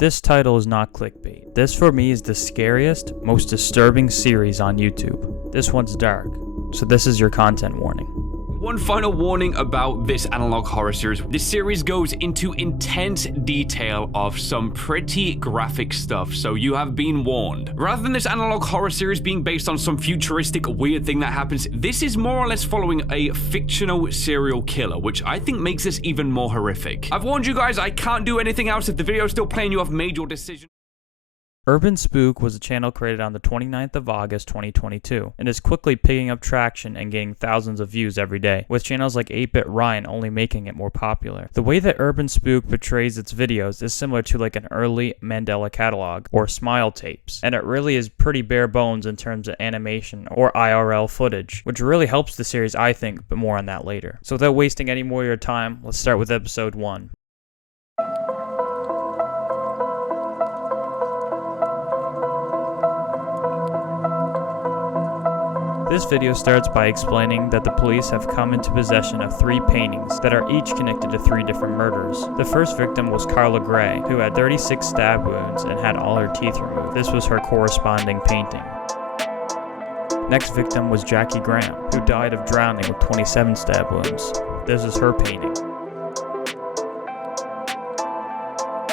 This title is not clickbait. This for me is the scariest, most disturbing series on YouTube. This one's dark, so this is your content warning. One final warning about this analog horror series. This series goes into intense detail of some pretty graphic stuff, so you have been warned. Rather than this analog horror series being based on some futuristic weird thing that happens, this is more or less following a fictional serial killer, which I think makes this even more horrific. I've warned you guys, I can't do anything else. If the video is still playing, you have made your decision. Urban Spook was a channel created on the 29th of August 2022 and is quickly picking up traction and gaining thousands of views every day, with channels like 8-Bit Ryan only making it more popular. The way that Urban Spook portrays its videos is similar to like an early Mandela catalog or Smile tapes, and it really is pretty bare bones in terms of animation or IRL footage, which really helps the series, I think, but more on that later. So without wasting any more of your time, let's start with episode 1. This video starts by explaining that the police have come into possession of 3 paintings that are each connected to 3 different murders. The first victim was Carla Gray, who had 36 stab wounds and had all her teeth removed. This was her corresponding painting. Next victim was Jackie Graham, who died of drowning with 27 stab wounds. This is her painting.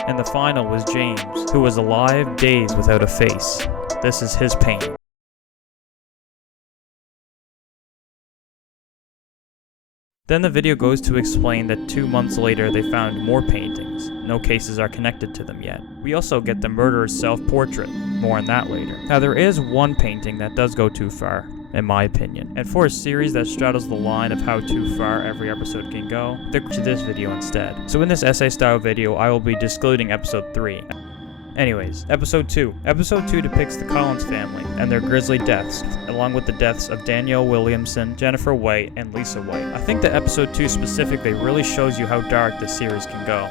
And the final was James, who was alive days without a face. This is his painting. Then the video goes to explain that 2 months later they found more paintings. No cases are connected to them yet. We also get the murderer's self-portrait. More on that later. Now there is one painting that does go too far, in my opinion. And for a series that straddles the line of how too far every episode can go, stick to this video instead. So in this essay-style video, I will be disclosing episode 3. Anyways, episode 2. Episode 2 depicts the Collins family and their grisly deaths, along with the deaths of Danielle Williamson, Jennifer White, and Lisa White. I think that episode 2 specifically really shows you how dark the series can go.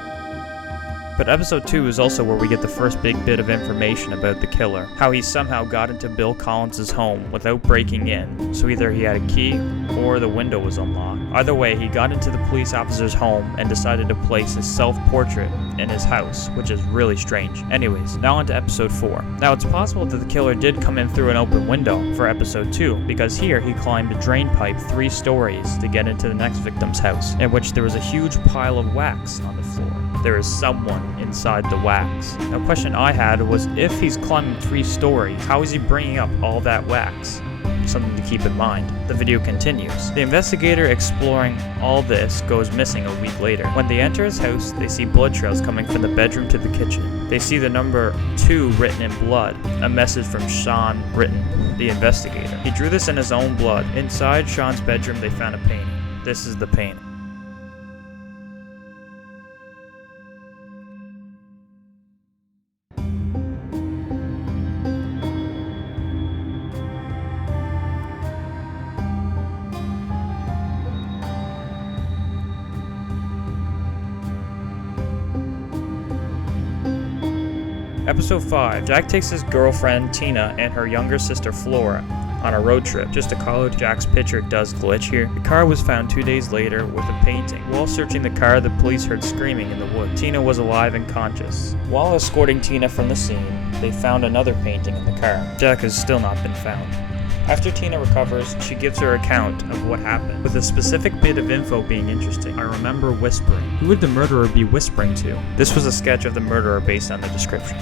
But episode 2 is also where we get the first big bit of information about the killer, how he somehow got into Bill Collins' home without breaking in, so either he had a key or the window was unlocked. Either way, he got into the police officer's home and decided to place his self-portrait in his house, which is really strange. Anyways, now on to episode 4. Now it's possible that the killer did come in through an open window for episode 2, because here he climbed a drain pipe 3 stories to get into the next victim's house, in which there was a huge pile of wax on the floor. There is someone inside the wax. Now, a question I had was, if he's climbing 3 stories, how is he bringing up all that wax? Something to keep in mind. The video continues. The investigator exploring all this goes missing a week later. When they enter his house, they see blood trails coming from the bedroom to the kitchen. They see the number 2 written in blood, a message from Sean Britton, the investigator. He drew this in his own blood. Inside Sean's bedroom, they found a painting. This is the painting. Episode 5. Jack takes his girlfriend Tina and her younger sister Flora on a road trip. Just to call out, Jack's picture does glitch here. The car was found 2 days later with a painting. While searching the car, the police heard screaming in the woods. Tina was alive and conscious. While escorting Tina from the scene, they found another painting in the car. Jack has still not been found. After Tina recovers, she gives her account of what happened, with a specific bit of info being interesting. I remember whispering. Who would the murderer be whispering to? This was a sketch of the murderer based on the description.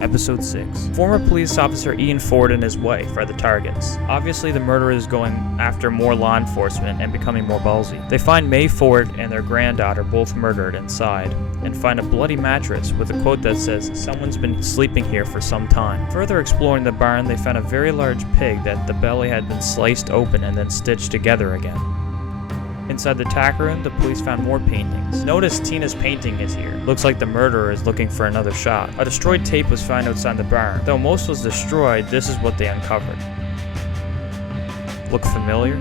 Episode 6. Former police officer Ian Ford and his wife are the targets. Obviously, the murderer is going after more law enforcement and becoming more ballsy. They find May Ford and their granddaughter both murdered inside, and find a bloody mattress with a quote that says, "Someone's been sleeping here for some time." Further exploring the barn, they found a very large pig that the belly had been sliced open and then stitched together again. Inside the tack room, the police found more paintings. Notice Tina's painting is here. Looks like the murderer is looking for another shot. A destroyed tape was found outside the barn. Though most was destroyed, this is what they uncovered. Look familiar?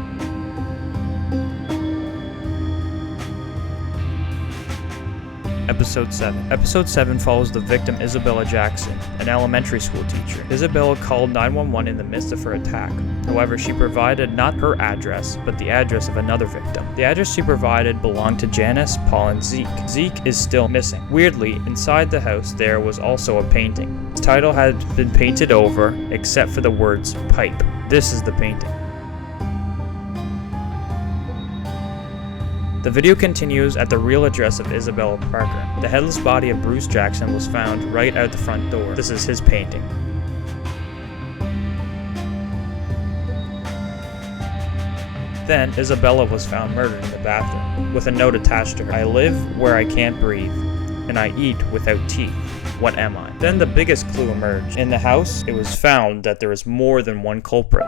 Episode 7. Episode 7 follows the victim Isabella Jackson, an elementary school teacher. Isabella called 911 in the midst of her attack. However, she provided not her address, but the address of another victim. The address she provided belonged to Janice, Paul, and Zeke. Zeke is still missing. Weirdly, inside the house there was also a painting. Its title had been painted over, except for the words pipe. This is the painting. The video continues at the real address of Isabella Parker. The headless body of Bruce Jackson was found right out the front door. This is his painting. Then, Isabella was found murdered in the bathroom, with a note attached to her. I live where I can't breathe, and I eat without teeth. What am I? Then the biggest clue emerged. In the house, it was found that there was more than one culprit.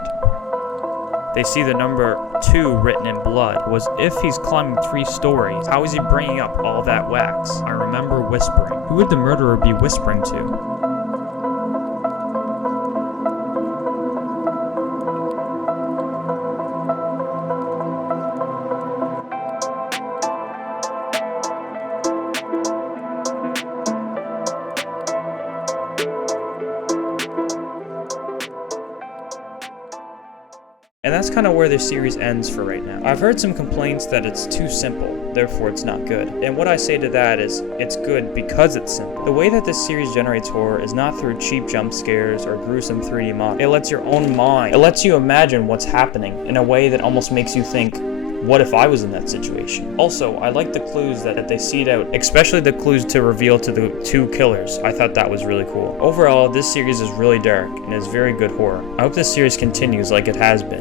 They see the number 2 written in blood. It was if he's climbing 3 stories, how is he bringing up all that wax? I remember whispering. Who would the murderer be whispering to? And that's kind of where this series ends for right now. I've heard some complaints that it's too simple, therefore it's not good. And what I say to that is, it's good because it's simple. The way that this series generates horror is not through cheap jump scares or gruesome 3D models. It lets your own mind, it lets you imagine what's happening in a way that almost makes you think, what if I was in that situation? Also, I like the clues that they seed out, especially the clues to reveal to the 2 killers. I thought that was really cool. Overall, this series is really dark and is very good horror. I hope this series continues like it has been.